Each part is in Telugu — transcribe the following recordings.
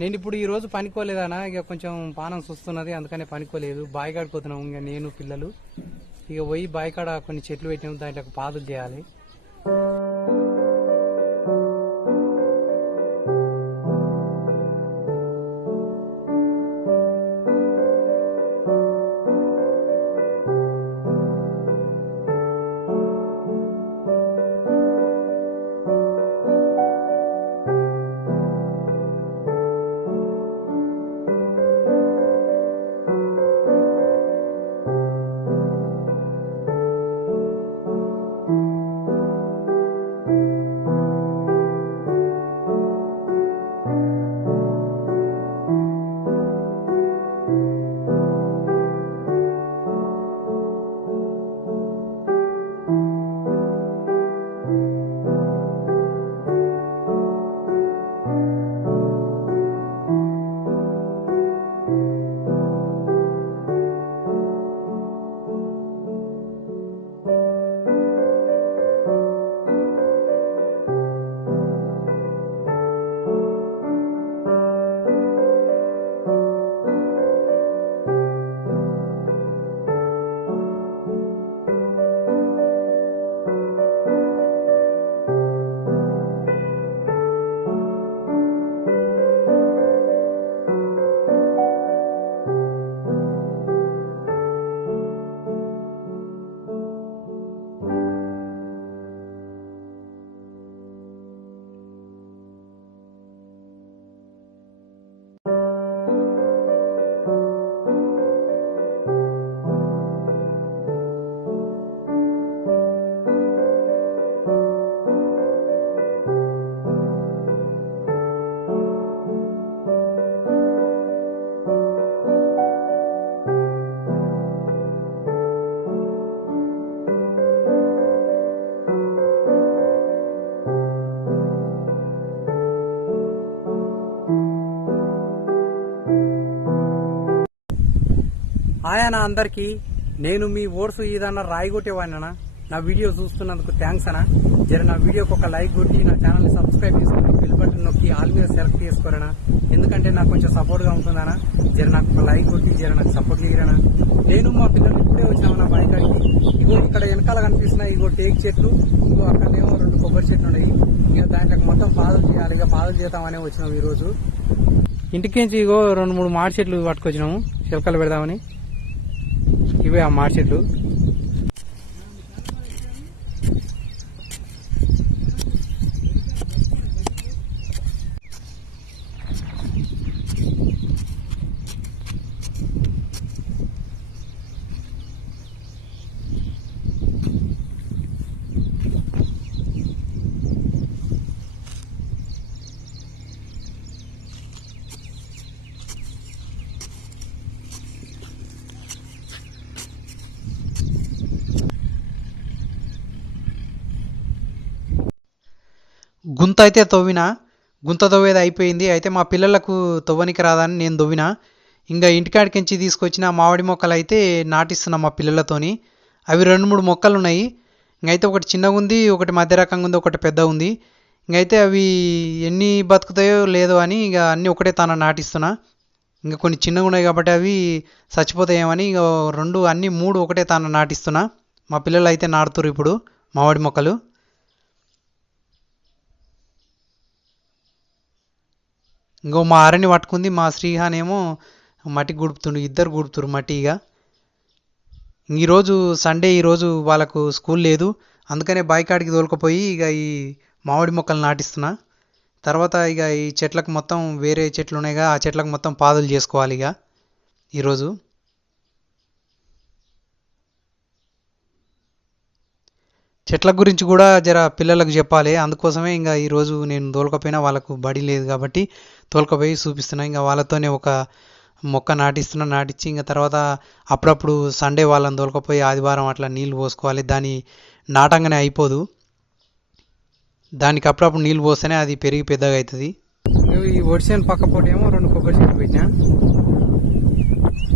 నేను ఇప్పుడు ఈ రోజు పనికోలేదనా, ఇక కొంచెం పానం చూస్తున్నది, అందుకనే పనికోలేదు. బాయికాడిపోతున్నాం ఇక నేను పిల్లలు. ఇక పోయి బాయికాడ కొన్ని చెట్లు పెట్టినాం, దాంట్లో పాదులు చేయాలి. ఆయనా అందరికి నేను మీ ఓట్స్ ఏదన్నా రాయిగొట్టేవాడినా. నా వీడియో చూస్తున్నందుకు థ్యాంక్స్ అనా. జర నా వీడియోకి ఒక లైక్ కొట్టి నా ఛానల్ని సబ్స్క్రైబ్ చేసుకుని బెల్ బటన్ నొక్కి ఆల్ మీద సెలెక్ట్ చేసుకోరనా. ఎందుకంటే నాకు కొంచెం సపోర్ట్గా ఉంటుందనా. జర నాకు ఒక లైక్ కొట్టి జర నాకు సపోర్ట్ చేయరనా. నేను మా పిల్లలు ఇప్పుడే వచ్చినాము నా బయటకి. ఇగో ఇక్కడ వెనకాల కనిపిస్తున్నాయి ఇగో టేక్ చెట్లు, ఇగో అక్కడనేమో 2 కొబ్బరి చెట్లు ఉన్నాయి. ఇక దాంట్లో మొత్తం పాదులు చేయాలి. ఇక పాదులు చేద్దామనే వచ్చినాము ఈరోజు. ఇంటికించి ఇగో 2-3 మాడి చెట్లు పట్టుకొచ్చినాము చిలకలు పెడదామని. ఇవే ఆ మాడి చెట్లు. గుంత అయితే తవ్వినా, గుంత తవ్వేది అయిపోయింది. అయితే మా పిల్లలకు తవ్వనికి రాదని నేను తవ్వినా. ఇంకా ఇంటికాడికించి తీసుకొచ్చిన మామిడి మొక్కలు అయితే నాటిస్తున్నా మా పిల్లలతోని. అవి 2-3 మొక్కలు ఉన్నాయి. ఇంకైతే ఒకటి చిన్నగా ఉంది, ఒకటి మధ్య రకంగా ఉంది, ఒకటి పెద్ద ఉంది. ఇంకైతే అవి ఎన్ని బతుకుతాయో లేదో అని ఇక అన్నీ ఒకటే తాను నాటిస్తున్నా. ఇంకా కొన్ని చిన్నగా ఉన్నాయి కాబట్టి అవి చచ్చిపోతాయేమని ఇక 2 అన్నీ 3 ఒకటే తాను నాటిస్తున్నా. మా పిల్లలు అయితే నాటుతురు ఇప్పుడు మామిడి మొక్కలు. ఇంకో మా అరణి పట్టుకుంది, మా శ్రీహాన్ ఏమో మట్టి గుడుపుతుండు. ఇద్దరు గుడుపుతురు మట్టి. ఇక ఈరోజు సండే, ఈరోజు వాళ్ళకు స్కూల్ లేదు. అందుకనే బాయికాడికి తోలుకపోయి ఇక ఈ మామిడి మొక్కలు నాటిస్తున్నా. తర్వాత ఇక ఈ చెట్లకు మొత్తం వేరే చెట్లు ఉన్నాయిగా, ఆ చెట్లకు మొత్తం పాదులు చేసుకోవాలి ఇక ఈరోజు. చెట్ల గురించి కూడా జర పిల్లలకు చెప్పాలి. అందుకోసమే ఇంకా ఈరోజు నేను తోలుకపోయినా, వాళ్ళకు బడి లేదు కాబట్టి తోలుకపోయి చూపిస్తున్నా. ఇంకా వాళ్ళతోనే ఒక మొక్క నాటిస్తున్నా. నాటించి ఇంకా తర్వాత అప్పుడప్పుడు సండే వాళ్ళని తోలుకపోయి ఆదివారం అట్లా నీళ్ళు పోసుకోవాలి. దాని నాటంగానే అయిపోదు, దానికి అప్పుడప్పుడు నీళ్ళు పోస్తేనే అది పెరిగి పెద్దగా అవుతుంది. ఈ ఒడిసేను పక్క పోటేమో 2 కొబ్బరి చెట్లు పెట్టినా.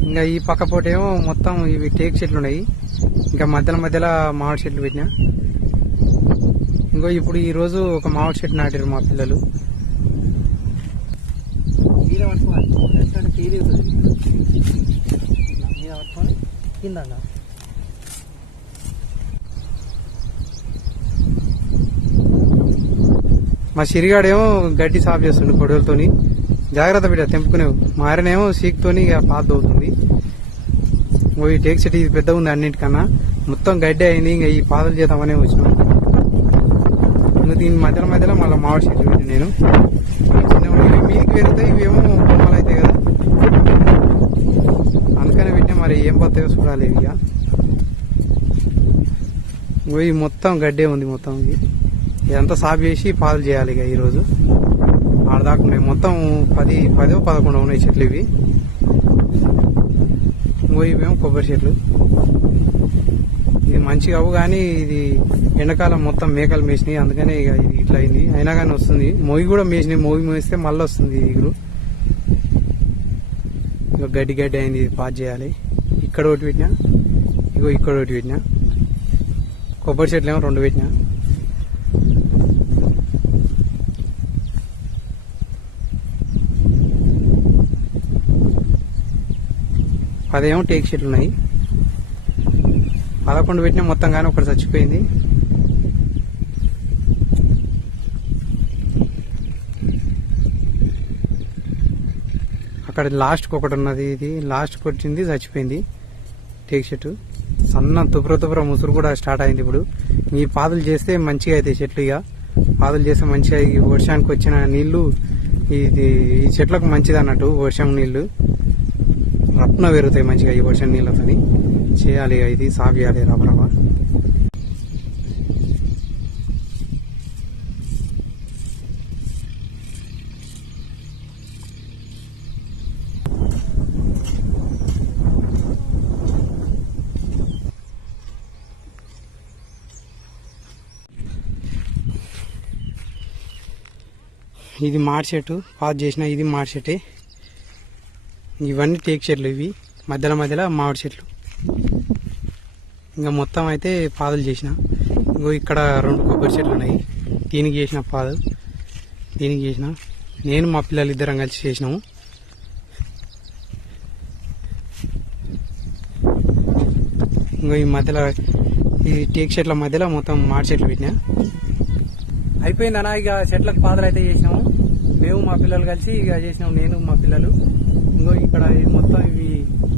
ఇంకా ఈ పక్క పోటేమో మొత్తం ఇవి టేక్ చెట్లు ఉన్నాయి. ఇంకా మధ్యలో మామిడి చెట్లు పెట్టినా. ఇంకో ఇప్పుడు ఈరోజు ఒక మామిడి చెట్టు నాటారు మా పిల్లలు. మీద పట్టుకోవాలి, ఎందుకంటే తేలిస్తుంది. మీద పట్టుకొని కింద మా సిరిగాడేమో గడ్డి సాఫ్ చేస్తుండే కొడవలతోని. జాగ్రత్త బిడ్డ తెంపుకునేవు. మారినేమో సీక్తోని ఇక పాత అవుతుంది. ఈ టేక్ చెట్టు ఇది పెద్ద ఉంది అన్నింటికన్నా. మొత్తం గడ్డి అయింది. ఇంకా ఈ పాదలు చేద్దామనే వచ్చినాం. ఇంకా దీని మధ్యలో మధ్యలో మళ్ళీ మామిడి చెట్లు పెట్టిన నేను. చిన్న మీదికి పెరుగుతాయి, ఇవేమో బొమ్మలు అవుతాయి కదా, అందుకనే పెట్టినా. మరి ఏం పోతాయో చూడాలి. ఇక ఈ మొత్తం గడ్డే ఉంది. మొత్తం ఇదంతా సాఫ్ చేసి పాలు చేయాలి ఇక ఈరోజు. ఆడదాకా ఉన్నాయి. మొత్తం 10-11 ఉన్నాయి చెట్లు ఇవి. ఇవేమో కొబ్బరి చెట్లు. ఇది మంచిగా అవు కానీ ఇది ఎండాకాలం మొత్తం మేకలు మేసినాయి, అందుకనే ఇక ఇది ఇట్లా అయింది. అయినా కానీ వస్తుంది. మొగి కూడా మేసినాయి. మొగి మేస్తే మళ్ళీ వస్తుంది ఇగురు. ఇక గడ్డి గడ్డి అయింది. ఇది పాస్ చేయాలి. ఇక్కడ ఒకటి పెట్టినా, ఇగో ఇక్కడ ఒకటి పెట్టినా. కొబ్బరి చెట్లు ఏమో 2 పెట్టినా. అదేమో టేక్ చెట్లు ఉన్నాయి. 11 పెట్టినా మొత్తం కానీ ఒకటి చచ్చిపోయింది. అక్కడ లాస్ట్కి ఒకటి ఉన్నది. ఇది లాస్ట్కి వచ్చింది, చచ్చిపోయింది టేక్ చెట్టు. సన్న తుప్ర ముసురు కూడా స్టార్ట్ అయింది. ఇప్పుడు ఈ పాదులు చేస్తే మంచిగా అవుతాయి చెట్లు. ఇక పాదులు చేస్తే మంచిగా ఈ వర్షానికి వచ్చిన నీళ్లు ఇది ఈ చెట్లకు మంచిది అన్నట్టు. వర్షం నీళ్లు రప్న పెరుగుతాయి మంచిగా ఈ వర్షం నీళ్ళతోని. చేయాలి ఇది సాఫ్ చేయాలి రబరబా. ఇది మాడి చెట్టు పాస్ చేసిన. ఇది మాడి చెట్టే. ఇవన్నీ టేక్ చెట్లు. ఇవి మధ్యలో మధ్యలో మామిడి చెట్లు. ఇంకా మొత్తం అయితే పాదులు చేసిన. ఇంకో ఇక్కడ 2 కొబ్బరి చెట్లు ఉన్నాయి. దీనికి చేసిన పాదు, దీనికి చేసిన. నేను మా పిల్లలు ఇద్దరం కలిసి చేసినాము. ఇంకో ఈ మధ్యలో ఈ టేక్ చెట్ల మధ్యలో మొత్తం మామిడి చెట్లు పెట్టినా. అయిపోయిందనా ఇక చెట్లకు పాదులు అయితే చేసినాము. మేము మా పిల్లలు కలిసి ఇక చేసినాము. నేను మా పిల్లలు. ఇంకో ఇక్కడ మొత్తం ఇవి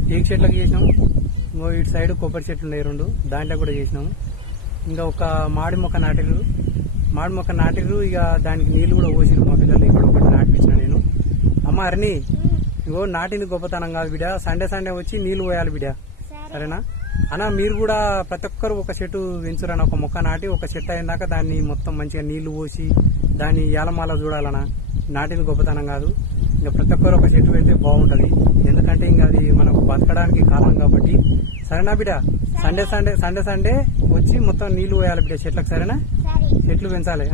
టేక్ చెట్లకు చేసినాము. ఇంకో ఇటు సైడ్ కొబ్బరి చెట్లు ఉన్నాయి 2, దాంట్లో కూడా చేసినాము. ఇంకా ఒక మాడి మొక్క నాటిరు. ఇక దానికి నీళ్లు కూడా పోసిరు మా పిల్లలు. ఇక్కడ ఒకటి నాటిపించిన నేను. అమ్మ అరణి, ఇంకో నాటిని గొప్పతనం కాదు బిడ్డ. సండే వచ్చి నీళ్లు పోయాలి బిడ్డ, సరేనా అన్న? మీరు కూడా ప్రతి ఒక్కరు ఒక చెట్టు పెంచురన్న. ఒక మొక్క నాటి ఒక చెట్టు అయినాక దాన్ని మొత్తం మంచిగా నీళ్లు పోసి దాన్ని ఏలమాల చూడాలన్నా. నాటిని గొప్పతనం కాదు. ఇంకా ప్రతి ఒక్కరు ఒక చెట్టు పెడితే బాగుంటది. ఎందుకంటే ఇంకా అది మనకు బతకడానికి కాలం కాబట్టి. సరేనా బిడ్డ? సండే వచ్చి మొత్తం నీళ్లు పోయాలి బిడ్డ చెట్లకు, సరేనా? చెట్లు పెంచాలి.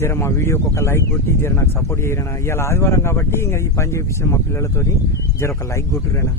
జర మా వీడియోకి ఒక లైక్ కొట్టి జర నాకు సపోర్ట్ చేయరేనా. ఇవాళ ఆదివారం కాబట్టి ఇంకా ఈ పని చేయించిన మా పిల్లలతోని. జర ఒక లైక్ కొట్టురేనా.